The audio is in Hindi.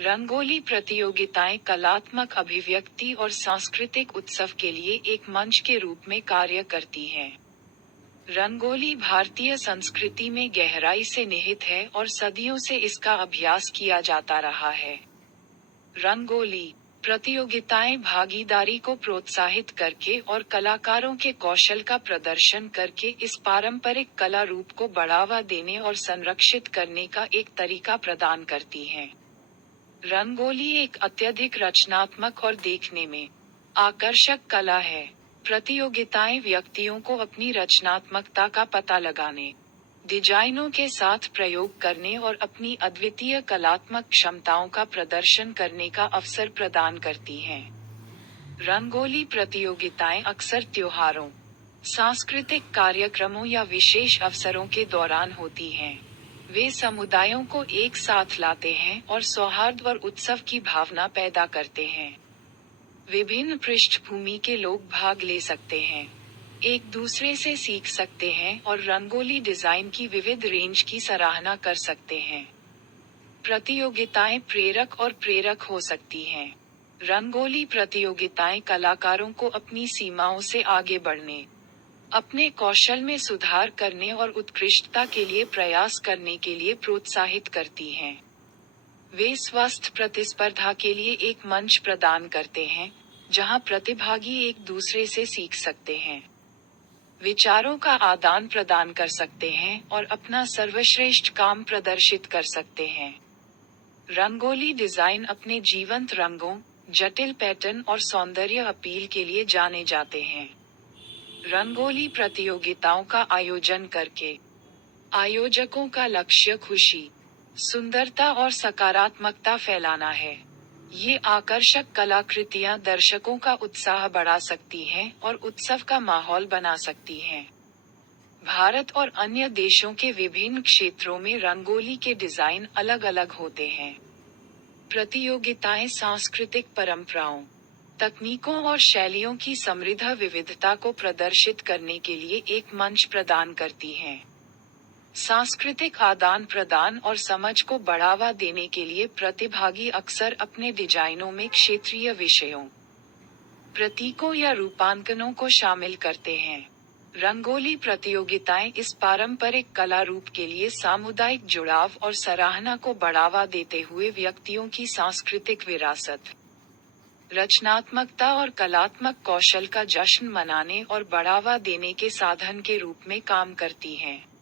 रंगोली प्रतियोगिताएं कलात्मक अभिव्यक्ति और सांस्कृतिक उत्सव के लिए एक मंच के रूप में कार्य करती हैं। रंगोली भारतीय संस्कृति में गहराई से निहित है और सदियों से इसका अभ्यास किया जाता रहा है। रंगोली प्रतियोगिताएं भागीदारी को प्रोत्साहित करके और कलाकारों के कौशल का प्रदर्शन करके इस पारंपरिक कला रूप को बढ़ावा देने और संरक्षित करने का एक तरीका प्रदान करती हैं। रंगोली एक अत्यधिक रचनात्मक और देखने में आकर्षक कला है। प्रतियोगिताएं व्यक्तियों को अपनी रचनात्मकता का पता लगाने, डिजाइनों के साथ प्रयोग करने और अपनी अद्वितीय कलात्मक क्षमताओं का प्रदर्शन करने का अवसर प्रदान करती हैं। रंगोली प्रतियोगिताएं अक्सर त्योहारों, सांस्कृतिक कार्यक्रमों या विशेष अवसरों के दौरान होती हैं। वे समुदायों को एक साथ लाते हैं और सौहार्द और उत्सव की भावना पैदा करते हैं। विभिन्न पृष्ठभूमि के लोग भाग ले सकते हैं, एक दूसरे से सीख सकते हैं और रंगोली डिजाइन की विविध रेंज की सराहना कर सकते हैं। प्रतियोगिताएं प्रेरक और प्रेरक हो सकती हैं। रंगोली प्रतियोगिताएं कलाकारों को अपनी सीमाओं से आगे बढ़ने, अपने कौशल में सुधार करने और उत्कृष्टता के लिए प्रयास करने के लिए प्रोत्साहित करती हैं। वे स्वस्थ प्रतिस्पर्धा के लिए एक मंच प्रदान करते हैं, जहां प्रतिभागी एक दूसरे से सीख सकते हैं, विचारों का आदान प्रदान कर सकते हैं और अपना सर्वश्रेष्ठ काम प्रदर्शित कर सकते हैं। रंगोली डिजाइन अपने जीवंत रंगों, जटिल पैटर्न और सौंदर्य अपील के लिए जाने जाते हैं। रंगोली प्रतियोगिताओं का आयोजन करके आयोजकों का लक्ष्य खुशी, सुंदरता और सकारात्मकता फैलाना है। ये आकर्षक कलाकृतियां दर्शकों का उत्साह बढ़ा सकती हैं और उत्सव का माहौल बना सकती हैं। भारत और अन्य देशों के विभिन्न क्षेत्रों में रंगोली के डिजाइन अलग-अलग होते हैं। प्रतियोगिताएं सांस्कृतिक परंपराओं, तकनीकों और शैलियों की समृद्ध विविधता को प्रदर्शित करने के लिए एक मंच प्रदान करती हैं। सांस्कृतिक आदान प्रदान और समझ को बढ़ावा देने के लिए प्रतिभागी अक्सर अपने डिजाइनों में क्षेत्रीय विषयों, प्रतीकों या रूपांकनों को शामिल करते हैं। रंगोली प्रतियोगिताएं इस पारंपरिक कला रूप के लिए सामुदायिक जुड़ाव और सराहना को बढ़ावा देते हुए व्यक्तियों की सांस्कृतिक विरासत, रचनात्मकता और कलात्मक कौशल का जश्न मनाने और बढ़ावा देने के साधन के रूप में काम करती हैं।